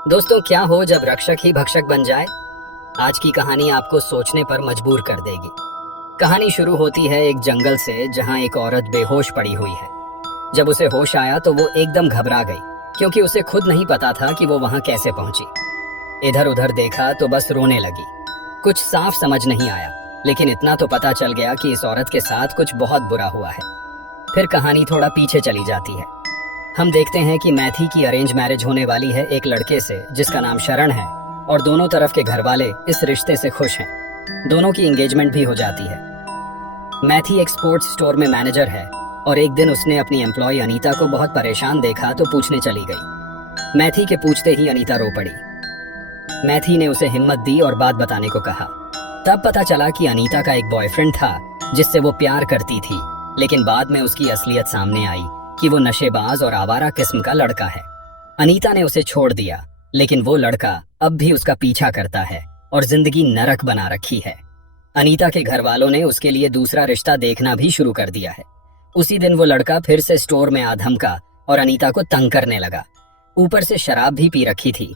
दोस्तों, क्या हो जब रक्षक ही भक्षक बन जाए। आज की कहानी आपको सोचने पर मजबूर कर देगी। कहानी शुरू होती है एक जंगल से, जहां एक औरत बेहोश पड़ी हुई है। जब उसे होश आया तो वो एकदम घबरा गई, क्योंकि उसे खुद नहीं पता था कि वो वहां कैसे पहुंची। इधर उधर देखा तो बस रोने लगी। कुछ साफ समझ नहीं आया, लेकिन इतना तो पता चल गया कि इस औरत के साथ कुछ बहुत बुरा हुआ है। फिर कहानी थोड़ा पीछे चली जाती है। हम देखते हैं कि मैथी की अरेंज मैरिज होने वाली है एक लड़के से जिसका नाम शरण है, और दोनों तरफ के घर वाले इस रिश्ते से खुश हैं। दोनों की एंगेजमेंट भी हो जाती है। मैथी एक स्पोर्ट्स स्टोर में मैनेजर है, और एक दिन उसने अपनी एम्प्लॉय अनीता को बहुत परेशान देखा तो पूछने चली गई। मैथी के पूछते ही अनीता रो पड़ी। मैथी ने उसे हिम्मत दी और बात बताने को कहा। तब पता चला कि अनीता का एक बॉयफ्रेंड था जिससे वो प्यार करती थी, लेकिन बाद में उसकी असलियत सामने आई कि वो नशेबाज और आवारा किस्म का लड़का है। अनीता ने उसे छोड़ दिया, लेकिन वो लड़का अब भी उसका पीछा करता है और जिंदगी नरक बना रखी है। अनीता के घर वालों ने उसके लिए दूसरा रिश्ता देखना भी शुरू कर दिया है। उसी दिन वो लड़का फिर से स्टोर में आ धमका और अनीता को तंग करने लगा। ऊपर से शराब भी पी रखी थी।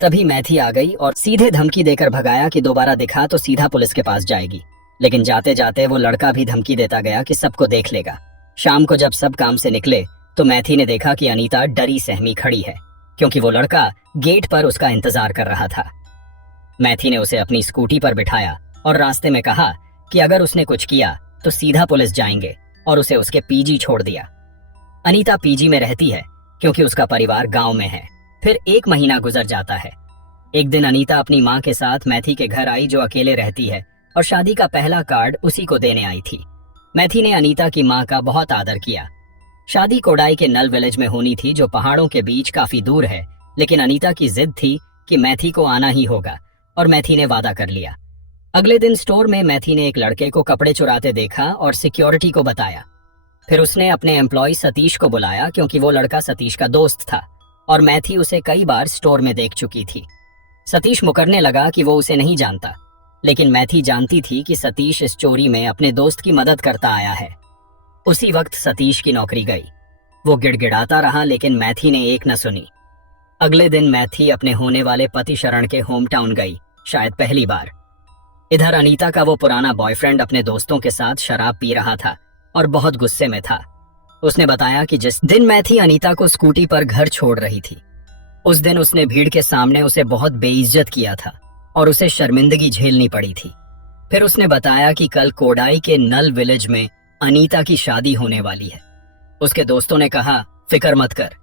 तभी मैथी आ गई और सीधे धमकी देकर भगाया कि दोबारा दिखा तो सीधा पुलिस के पास जाएगी। लेकिन जाते जाते वो लड़का भी धमकी देता गया कि सबको देख लेगा। शाम को जब सब काम से निकले तो मैथी ने देखा कि अनीता डरी सहमी खड़ी है, क्योंकि वो लड़का गेट पर उसका इंतजार कर रहा था। मैथी ने उसे अपनी स्कूटी पर बिठाया और रास्ते में कहा कि अगर उसने कुछ किया तो सीधा पुलिस जाएंगे, और उसे उसके पीजी छोड़ दिया। अनीता पीजी में रहती है क्योंकि उसका परिवार गांव में है। फिर 1 महीना गुजर जाता है। एक दिन अनीता अपनी माँ के साथ मैथी के घर आई, जो अकेले रहती है, और शादी का पहला कार्ड उसी को देने आई थी। मैथी ने अनीता की माँ का बहुत आदर किया। शादी कोडाई के नल विलेज में होनी थी, जो पहाड़ों के बीच काफी दूर है, लेकिन अनीता की जिद थी कि मैथी को आना ही होगा, और मैथी ने वादा कर लिया। अगले दिन स्टोर में मैथी ने एक लड़के को कपड़े चुराते देखा और सिक्योरिटी को बताया। फिर उसने अपने एम्प्लॉय सतीश को बुलाया, क्योंकि वो लड़का सतीश का दोस्त था और मैथी उसे कई बार स्टोर में देख चुकी थी। सतीश मुकरने लगा कि वो उसे नहीं जानता, लेकिन मैथी जानती थी कि सतीश इस चोरी में अपने दोस्त की मदद करता आया है। उसी वक्त सतीश की नौकरी गई। वो गिड़गिड़ाता रहा, लेकिन मैथी ने एक न सुनी। अगले दिन मैथी अपने होने वाले पति शरण के होम टाउन गई, शायद पहली बार। इधर अनीता का वो पुराना बॉयफ्रेंड अपने दोस्तों के साथ शराब पी रहा था और बहुत गुस्से में था। उसने बताया कि जिस दिन मैथी अनीता को स्कूटी पर घर छोड़ रही थी, उस दिन उसने भीड़ के सामने उसे बहुत बेइज्जत किया था और उसे शर्मिंदगी झेलनी पड़ी थी। फिर उसने बताया कि कल कोडाई के नल विलेज में अनीता की शादी होने वाली है। उसके दोस्तों ने कहा, फिक्र मत कर,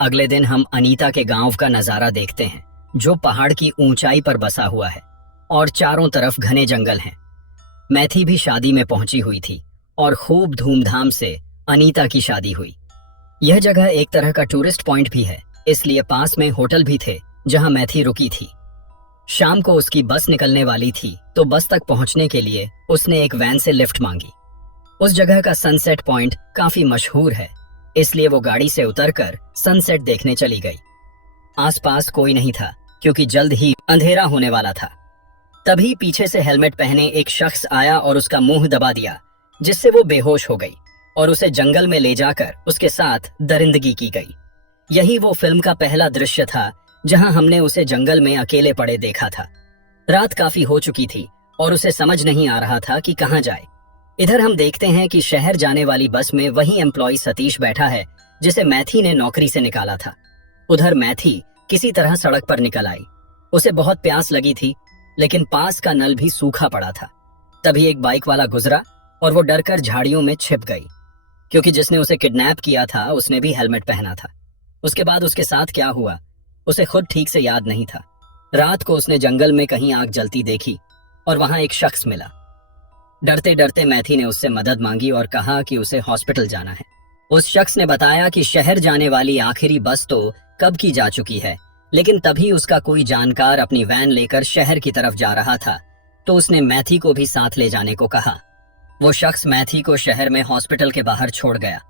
अगले दिन हम अनीता के गांव का नजारा देखते हैं, जो पहाड़ की ऊंचाई पर बसा हुआ है और चारों तरफ घने जंगल हैं। मैथी भी शादी में पहुंची हुई थी और खूब धूमधाम से अनीता की शादी हुई। यह जगह एक तरह का टूरिस्ट पॉइंट भी है, इसलिए पास में होटल भी थे जहां मैथी रुकी थी। शाम को उसकी बस निकलने वाली थी, तो बस तक पहुंचने के लिए उसने एक वैन से लिफ्ट मांगी। उस जगह का सनसेट पॉइंट काफी मशहूर है, इसलिए वो गाड़ी से उतरकर सनसेट देखने चली गई। आसपास कोई नहीं था, क्योंकि जल्द ही अंधेरा होने वाला था। तभी पीछे से हेलमेट पहने एक शख्स आया और उसका मुंह दबा दिया, जिससे वो बेहोश हो गई और उसे जंगल में ले जाकर उसके साथ दरिंदगी की गई। यही वो फिल्म का पहला दृश्य था जहां हमने उसे जंगल में अकेले पड़े देखा था। रात काफी हो चुकी थी और उसे समझ नहीं आ रहा था कि कहां जाए। इधर हम देखते हैं कि शहर जाने वाली बस में वही एम्प्लॉय सतीश बैठा है जिसे मैथी ने नौकरी से निकाला था। उधर मैथी किसी तरह सड़क पर निकल आई। उसे बहुत प्यास लगी थी, लेकिन पास का नल भी सूखा पड़ा था। तभी एक बाइक वाला गुजरा और वो डरकर झाड़ियों में छिप गई, क्योंकि जिसने उसे किडनैप किया था उसने भी हेलमेट पहना था। उसके बाद उसके साथ क्या हुआ उसे खुद ठीक से याद नहीं था। रात को उसने जंगल में कहीं आग जलती देखी और वहां एक शख्स मिला। डरते डरते मैथी ने उससे मदद मांगी और कहा कि उसे हॉस्पिटल जाना है। उस शख्स ने बताया कि शहर जाने वाली आखिरी बस तो कब की जा चुकी है, लेकिन तभी उसका कोई जानकार अपनी वैन लेकर शहर की तरफ जा रहा था, तो उसने मैथी को भी साथ ले जाने को कहा। वो शख्स मैथी को शहर में हॉस्पिटल के बाहर छोड़ गया,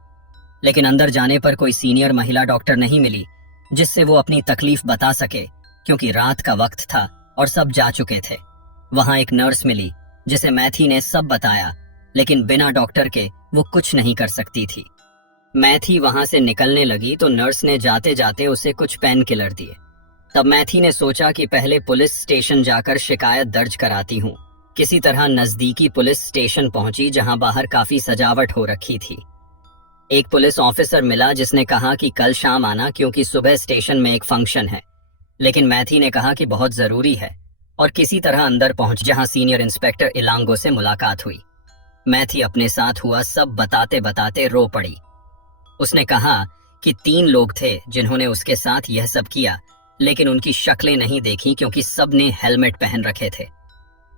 लेकिन अंदर जाने पर कोई सीनियर महिला डॉक्टर नहीं मिली जिससे वो अपनी तकलीफ बता सके, क्योंकि रात का वक्त था और सब जा चुके थे। वहां एक नर्स मिली जिसे मैथी ने सब बताया, लेकिन बिना डॉक्टर के वो कुछ नहीं कर सकती थी। मैथी वहां से निकलने लगी तो नर्स ने जाते जाते उसे कुछ पेन किलर दिए तब मैथी ने सोचा कि पहले पुलिस स्टेशन जाकर शिकायत दर्ज कराती हूँ। किसी तरह नजदीकी पुलिस स्टेशन पहुंची जहां बाहर काफी सजावट हो रखी थी। एक पुलिस ऑफिसर मिला जिसने कहा कि कल शाम आना क्योंकि सुबह स्टेशन में एक फंक्शन है। लेकिन मैथी ने कहा कि बहुत जरूरी है और किसी तरह अंदर पहुंच जहां सीनियर इंस्पेक्टर इलांगो से मुलाकात हुई। मैथी अपने साथ हुआ सब बताते बताते रो पड़ी। उसने कहा कि 3 लोग थे जिन्होंने उसके साथ यह सब किया, लेकिन उनकी शक्लें नहीं देखी क्योंकि सब ने हेलमेट पहन रखे थे।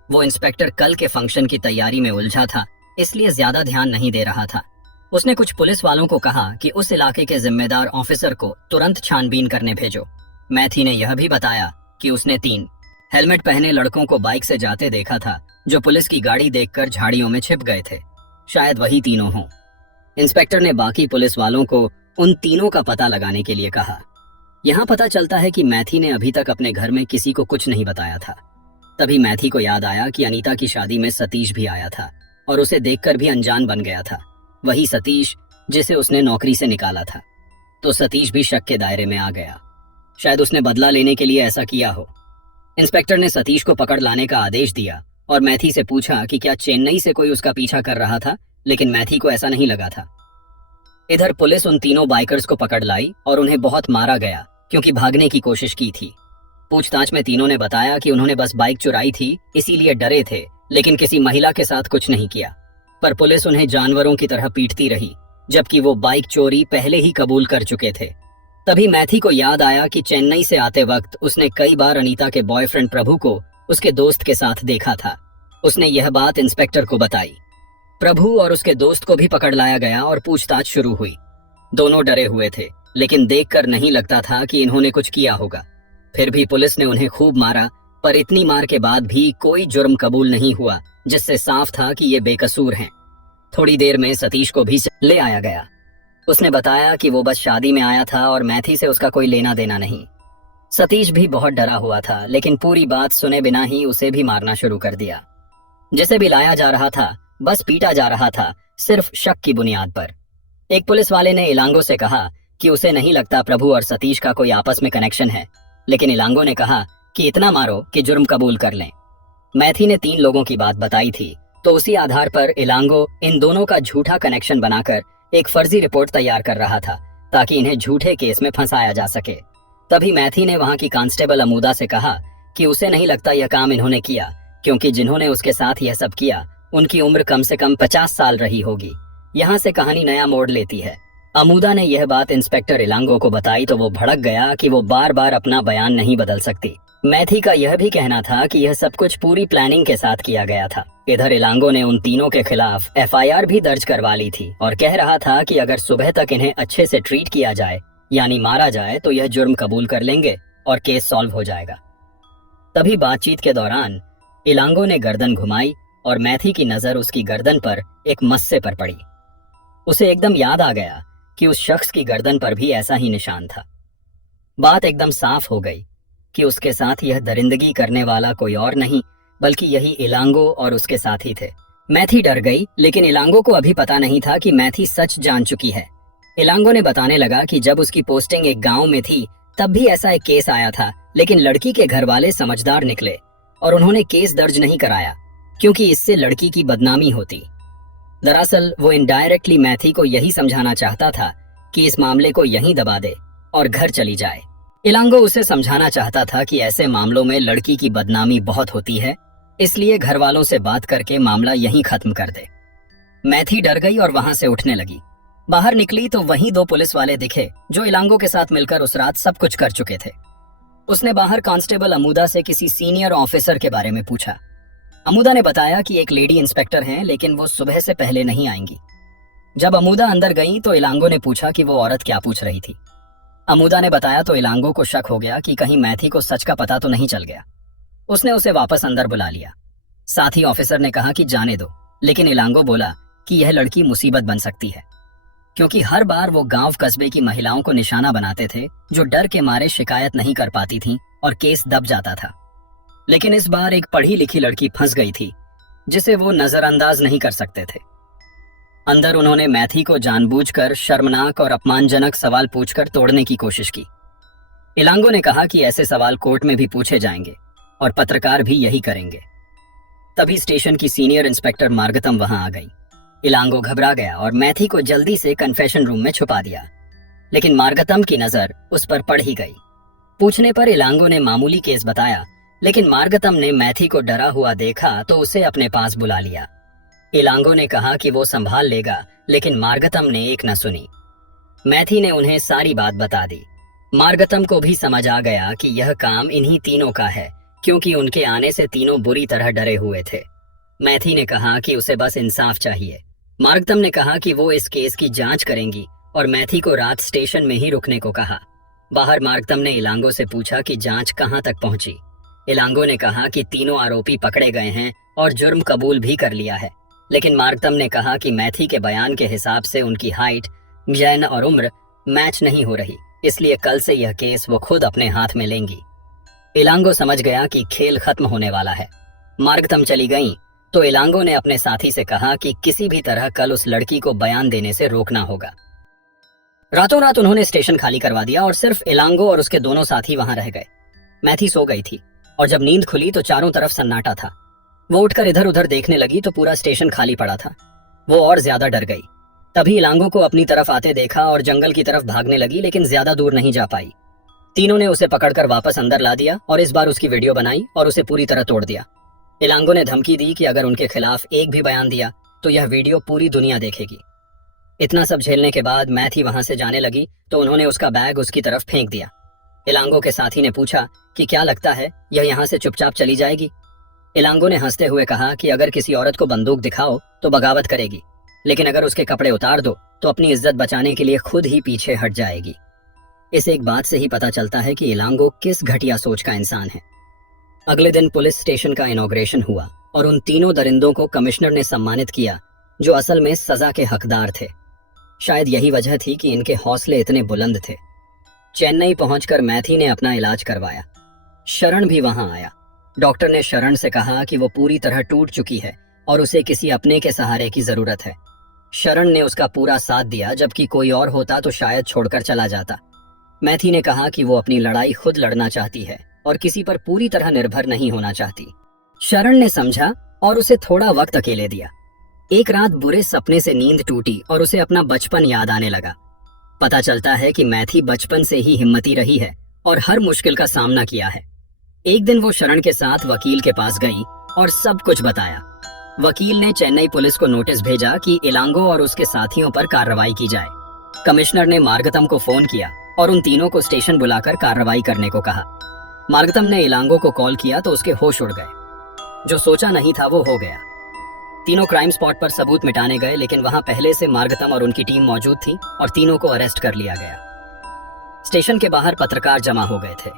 वो इंस्पेक्टर कल के फंक्शन की तैयारी में उलझा था, इसलिए ज्यादा ध्यान नहीं दे रहा था। उसने कुछ पुलिस वालों को कहा कि उस इलाके के जिम्मेदार ऑफिसर को तुरंत छानबीन करने भेजो। मैथी ने यह भी बताया कि उसने 3 हेलमेट पहने लड़कों को बाइक से जाते देखा था, जो पुलिस की गाड़ी देखकर झाड़ियों में छिप गए थे। शायद वही तीनों हों। इंस्पेक्टर ने बाकी पुलिस वालों को उन तीनों का पता लगाने के लिए कहा। यहाँ पता चलता है कि मैथी ने अभी तक अपने घर में किसी को कुछ नहीं बताया था। तभी मैथी को याद आया कि अनीता की शादी में सतीश भी आया था और उसे देखकर भी अनजान बन गया था। वही सतीश जिसे उसने नौकरी से निकाला था। तो सतीश भी शक के दायरे में आ गया। शायद उसने बदला लेने के लिए ऐसा किया हो। इंस्पेक्टर ने सतीश को पकड़ लाने का आदेश दिया और मैथी से पूछा कि क्या चेन्नई से कोई उसका पीछा कर रहा था, लेकिन मैथी को ऐसा नहीं लगा था। इधर पुलिस उन तीनों बाइकर्स को पकड़ लाई और उन्हें बहुत मारा गया क्योंकि भागने की कोशिश की थी। पूछताछ में तीनों ने बताया कि उन्होंने बस बाइक चुराई थी, इसीलिए डरे थे, लेकिन किसी महिला के साथ कुछ नहीं किया। पर पुलिस उन्हें जानवरों की तरह पीटती रही, जबकि वो बाइक चोरी पहले ही कबूल कर चुके थे। तभी मैथी को याद आया कि चेन्नई से आते वक्त उसने कई बार अनीता के बॉयफ्रेंड प्रभु को उसके दोस्त के साथ देखा था। उसने यह बात इंस्पेक्टर को बताई। प्रभु और उसके दोस्त को भी पकड़ लाया गया और पूछताछ शुरू हुई। दोनों डरे हुए थे, लेकिन देखकर नहीं लगता था कि इन्होंने कुछ किया होगा। फिर भी पुलिस ने उन्हें खूब मारा, पर इतनी मार के बाद भी कोई जुर्म कबूल नहीं हुआ, जिससे साफ था कि ये बेकसूर हैं। थोड़ी देर में सतीश को भी ले आया गया। उसने बताया कि वो बस शादी में आया था और मैथी से उसका कोई लेना देना नहीं। सतीश भी बहुत डरा हुआ था, लेकिन पूरी बात सुने बिना ही उसे भी मारना शुरू कर दिया। जिसे भी लाया जा रहा था बस पीटा जा रहा था, सिर्फ शक की बुनियाद पर। एक पुलिस वाले ने इलांगो से कहा कि उसे नहीं लगता प्रभु और सतीश का कोई आपस में कनेक्शन है, लेकिन इलांगो ने कहा कि इतना मारो कि जुर्म कबूल कर लें। मैथी ने 3 लोगों की बात बताई थी, तो उसी आधार पर इलांगो इन दोनों का झूठा कनेक्शन बनाकर एक फर्जी रिपोर्ट तैयार कर रहा था, ताकि इन्हें झूठे केस में फंसाया जा सके। तभी मैथी ने वहां की कांस्टेबल अमूदा से कहा कि उसे नहीं लगता यह काम इन्होंने किया, क्योंकि जिन्होंने उसके साथ यह सब किया उनकी उम्र कम से कम 50 साल रही होगी। यहाँ से कहानी नया मोड़ लेती है। अमूदा ने यह बात इंस्पेक्टर इलांगो को बताई तो वो भड़क गया कि वो बार बार अपना बयान नहीं बदल सकती। मैथी का यह भी कहना था कि यह सब कुछ पूरी प्लानिंग के साथ किया गया था। इधर इलांगो ने उन तीनों के खिलाफ FIR भी दर्ज करवा ली थी और कह रहा था कि अगर सुबह तक इन्हें अच्छे से ट्रीट किया जाए, यानी मारा जाए, तो यह जुर्म कबूल कर लेंगे और केस सॉल्व हो जाएगा। तभी बातचीत के दौरान इलांगो ने गर्दन घुमाई और मैथी की नजर उसकी गर्दन पर एक मस्से पर पड़ी। उसे एकदम याद आ गया कि उस शख्स की गर्दन पर भी ऐसा ही निशान था। बात एकदम साफ हो गई कि उसके साथ यह दरिंदगी करने वाला कोई और नहीं बल्कि यही इलांगो और उसके साथी थे। मैथी डर गई, लेकिन इलांगो को अभी पता नहीं था कि मैथी सच जान चुकी है। इलांगो ने बताने लगा कि जब उसकी पोस्टिंग एक गांव में थी तब भी ऐसा एक केस आया था, लेकिन लड़की के घर वाले समझदार निकले और उन्होंने केस दर्ज नहीं कराया क्योंकि इससे लड़की की बदनामी होती। दरअसल वो इनडायरेक्टली मैथी को यही समझाना चाहता था कि इस मामले को यहीं दबा दे और घर चली जाए। इलांगो उसे समझाना चाहता था कि ऐसे मामलों में लड़की की बदनामी बहुत होती है, इसलिए घर वालों से बात करके मामला यहीं खत्म कर दे। मैथी डर गई और वहां से उठने लगी। बाहर निकली तो वहीं 2 पुलिस वाले दिखे जो इलांगो के साथ मिलकर उस रात सब कुछ कर चुके थे। उसने बाहर कांस्टेबल अमूदा से किसी सीनियर ऑफिसर के बारे में पूछा। अमूदा ने बताया कि एक लेडी इंस्पेक्टर हैं, लेकिन वो सुबह से पहले नहीं आएंगी। जब अमूदा अंदर गई तो इलांगो ने पूछा कि वो औरत क्या पूछ रही थी। अमूदा ने बताया तो इलांगो को शक हो गया कि कहीं मैथी को सच का पता तो नहीं चल गया। उसने उसे वापस अंदर बुला लिया। साथ ही ऑफिसर ने कहा कि जाने दो, लेकिन इलांगो बोला कि यह लड़की मुसीबत बन सकती है, क्योंकि हर बार वो गांव कस्बे की महिलाओं को निशाना बनाते थे जो डर के मारे शिकायत नहीं कर पाती थीं और केस दब जाता था। लेकिन इस बार एक पढ़ी लिखी लड़की फंस गई थी जिसे वो नजरअंदाज नहीं कर सकते थे। अंदर उन्होंने मैथी को जानबूझकर शर्मनाक और अपमानजनक सवाल पूछकर तोड़ने की कोशिश की। इलांगो ने कहा कि ऐसे सवाल कोर्ट में भी पूछे जाएंगे और पत्रकार भी यही करेंगे। तभी स्टेशन की सीनियर इंस्पेक्टर मार्गतम वहां आ गई। इलांगो घबरा गया और मैथी को जल्दी से कन्फेशन रूम में छुपा दिया, लेकिन मार्गतम की नजर उस पर पड़ ही गई। पूछने पर इलांगो ने मामूली केस बताया, लेकिन मार्गतम ने मैथी को डरा हुआ देखा तो उसे अपने पास बुला लिया। इलांगो ने कहा कि वो संभाल लेगा, लेकिन मार्गतम ने एक न सुनी। मैथी ने उन्हें सारी बात बता दी। मार्गतम को भी समझ आ गया कि यह काम इन्हीं तीनों का है, क्योंकि उनके आने से तीनों बुरी तरह डरे हुए थे। मैथी ने कहा कि उसे बस इंसाफ चाहिए। मार्गतम ने कहा कि वो इस केस की जांच करेंगी और मैथी को रात स्टेशन में ही रुकने को कहा। बाहर मार्गतम ने इलांगो से पूछा कि जांच कहां तक पहुंची। इलांगो ने कहा कि तीनों आरोपी पकड़े गए हैं और जुर्म कबूल भी कर लिया है, लेकिन मार्गतम ने कहा कि मैथी के बयान के हिसाब से उनकी हाइट, जैन और उम्र मैच नहीं हो रही, इसलिए कल से यह केस वो खुद अपने हाथ में लेंगी। इलांगो समझ गया कि खेल खत्म होने वाला है। मार्गतम चली गईं, तो इलांगो ने अपने साथी से कहा कि किसी भी तरह कल उस लड़की को बयान देने से रोकना होगा। रातों रात उन्होंने स्टेशन खाली करवा दिया और सिर्फ इलांगो और उसके दोनों साथी वहां रह गए। मैथी सो गई थी और जब नींद खुली तो चारों तरफ सन्नाटा था। वो उठकर इधर उधर देखने लगी तो पूरा स्टेशन खाली पड़ा था। वो और ज्यादा डर गई। तभी इलांगो को अपनी तरफ आते देखा और जंगल की तरफ भागने लगी, लेकिन ज्यादा दूर नहीं जा पाई। तीनों ने उसे पकड़कर वापस अंदर ला दिया और इस बार उसकी वीडियो बनाई और उसे पूरी तरह तोड़ दिया। इलांगो ने धमकी दी कि अगर उनके खिलाफ एक भी बयान दिया तो यह वीडियो पूरी दुनिया देखेगी। इतना सब झेलने के बाद मैथी वहां से जाने लगी तो उन्होंने उसका बैग उसकी तरफ फेंक दिया। इलांगो के साथी ने पूछा कि क्या लगता है यह यहाँ से चुपचाप चली जाएगी। इलांगो ने हंसते हुए कहा कि अगर किसी औरत को बंदूक दिखाओ तो बगावत करेगी, लेकिन अगर उसके कपड़े उतार दो तो अपनी इज्जत बचाने के लिए खुद ही पीछे हट जाएगी। इस एक बात से ही पता चलता है कि इलांगो किस घटिया सोच का इंसान है। अगले दिन पुलिस स्टेशन का इनॉग्रेशन हुआ और उन तीनों दरिंदों को कमिश्नर ने सम्मानित किया जो असल में सजा के हकदार थे। शायद यही वजह थी कि इनके हौसले इतने बुलंद थे। चेन्नई पहुंचकर मैथी ने अपना इलाज करवाया। शरण भी वहां आया। डॉक्टर ने शरण से कहा कि वो पूरी तरह टूट चुकी है और उसे किसी अपने के सहारे की जरूरत है। शरण ने उसका पूरा साथ दिया, जबकि कोई और होता तो शायद छोड़कर चला जाता। मैथी ने कहा कि वो अपनी लड़ाई खुद लड़ना चाहती है और किसी पर पूरी तरह निर्भर नहीं होना चाहती। शरण ने समझा और उसे थोड़ा वक्त अकेले दिया। एक रात बुरे सपने से नींद टूटी और उसे अपना बचपन याद आने लगा। पता चलता है कि मैथी बचपन से ही हिम्मती रही है और हर मुश्किल का सामना किया है। एक दिन वो शरण के साथ वकील के पास गई और सब कुछ बताया। वकील ने चेन्नई पुलिस को नोटिस भेजा कि इलांगो और उसके साथियों पर कार्रवाई की जाए। कमिश्नर ने मार्गतम को फोन किया और उन तीनों को स्टेशन बुलाकर कार्रवाई करने को कहा। मार्गतम ने इलांगो को कॉल किया तो उसके होश उड़ गए। जो सोचा नहीं था वो हो गया। तीनों क्राइम स्पॉट पर सबूत मिटाने गए, लेकिन वहां पहले से मार्गतम और उनकी टीम मौजूद थी और तीनों को अरेस्ट कर लिया गया। स्टेशन के बाहर पत्रकार जमा हो गए थे।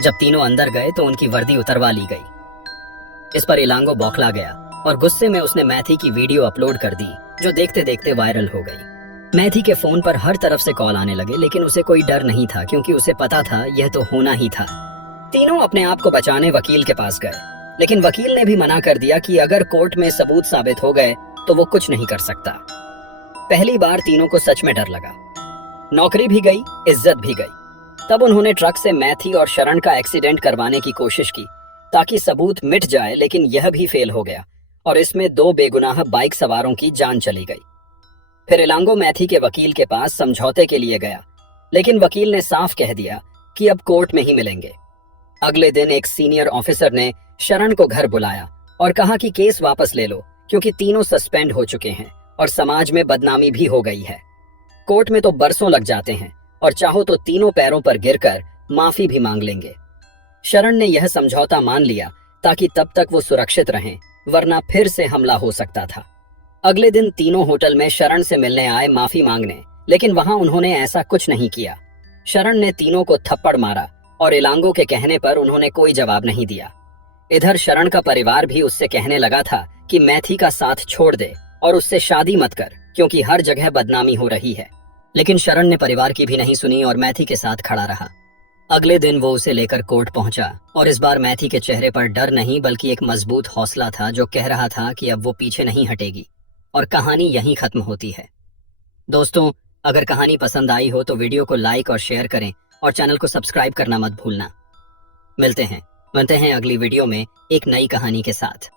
जब तीनों अंदर गए तो उनकी वर्दी उतरवा ली गई। इस पर इलांगो बौखला गया और गुस्से में उसने मैथी की वीडियो अपलोड कर दी, जो देखते देखते वायरल हो गई। मैथी के फोन पर हर तरफ से कॉल आने लगे, लेकिन उसे कोई डर नहीं था क्योंकि उसे पता था यह तो होना ही था। तीनों अपने आप को बचाने वकील के पास गए, लेकिन वकील ने भी मना कर दिया कि अगर कोर्ट में सबूत साबित हो गए तो वो कुछ नहीं कर सकता। पहली बार तीनों को सच में डर लगा। नौकरी भी गई, इज्जत भी गई। तब उन्होंने ट्रक से मैथी और शरण का एक्सीडेंट करवाने की कोशिश की ताकि सबूत मिट जाए, लेकिन यह भी फेल हो गया और इसमें 2 बेगुनाह बाइक सवारों की जान चली गई। फिर इलांगो मैथी के वकील के पास समझौते के लिए गया, लेकिन वकील ने साफ कह दिया कि अब कोर्ट में ही मिलेंगे। अगले दिन एक सीनियर ऑफिसर ने शरण को घर बुलाया और कहा कि केस वापस ले लो, क्योंकि तीनों सस्पेंड हो चुके हैं और समाज में बदनामी भी हो गई है। कोर्ट में तो बरसों लग जाते हैं और चाहो तो तीनों पैरों पर गिरकर माफी भी मांग लेंगे। शरण ने यह समझौता मान लिया ताकि तब तक वो सुरक्षित रहें, वरना फिर से हमला हो सकता था। अगले दिन तीनों होटल में शरण से मिलने आए माफी मांगने, लेकिन वहां उन्होंने ऐसा कुछ नहीं किया। शरण ने तीनों को थप्पड़ मारा और इलांगो के कहने पर उन्होंने कोई जवाब नहीं दिया। इधर शरण का परिवार भी उससे कहने लगा था कि मैथी का साथ छोड़ दे और उससे शादी मत कर, क्योंकि हर जगह बदनामी हो रही है। लेकिन शरण ने परिवार की भी नहीं सुनी और मैथी के साथ खड़ा रहा। अगले दिन वो उसे लेकर कोर्ट पहुंचा और इस बार मैथी के चेहरे पर डर नहीं बल्कि एक मजबूत हौसला था, जो कह रहा था कि अब वो पीछे नहीं हटेगी और कहानी यहीं खत्म होती है। दोस्तों, अगर कहानी पसंद आई हो तो वीडियो को लाइक और शेयर करें और चैनल को सब्सक्राइब करना मत भूलना। मिलते हैं अगली वीडियो में एक नई कहानी के साथ।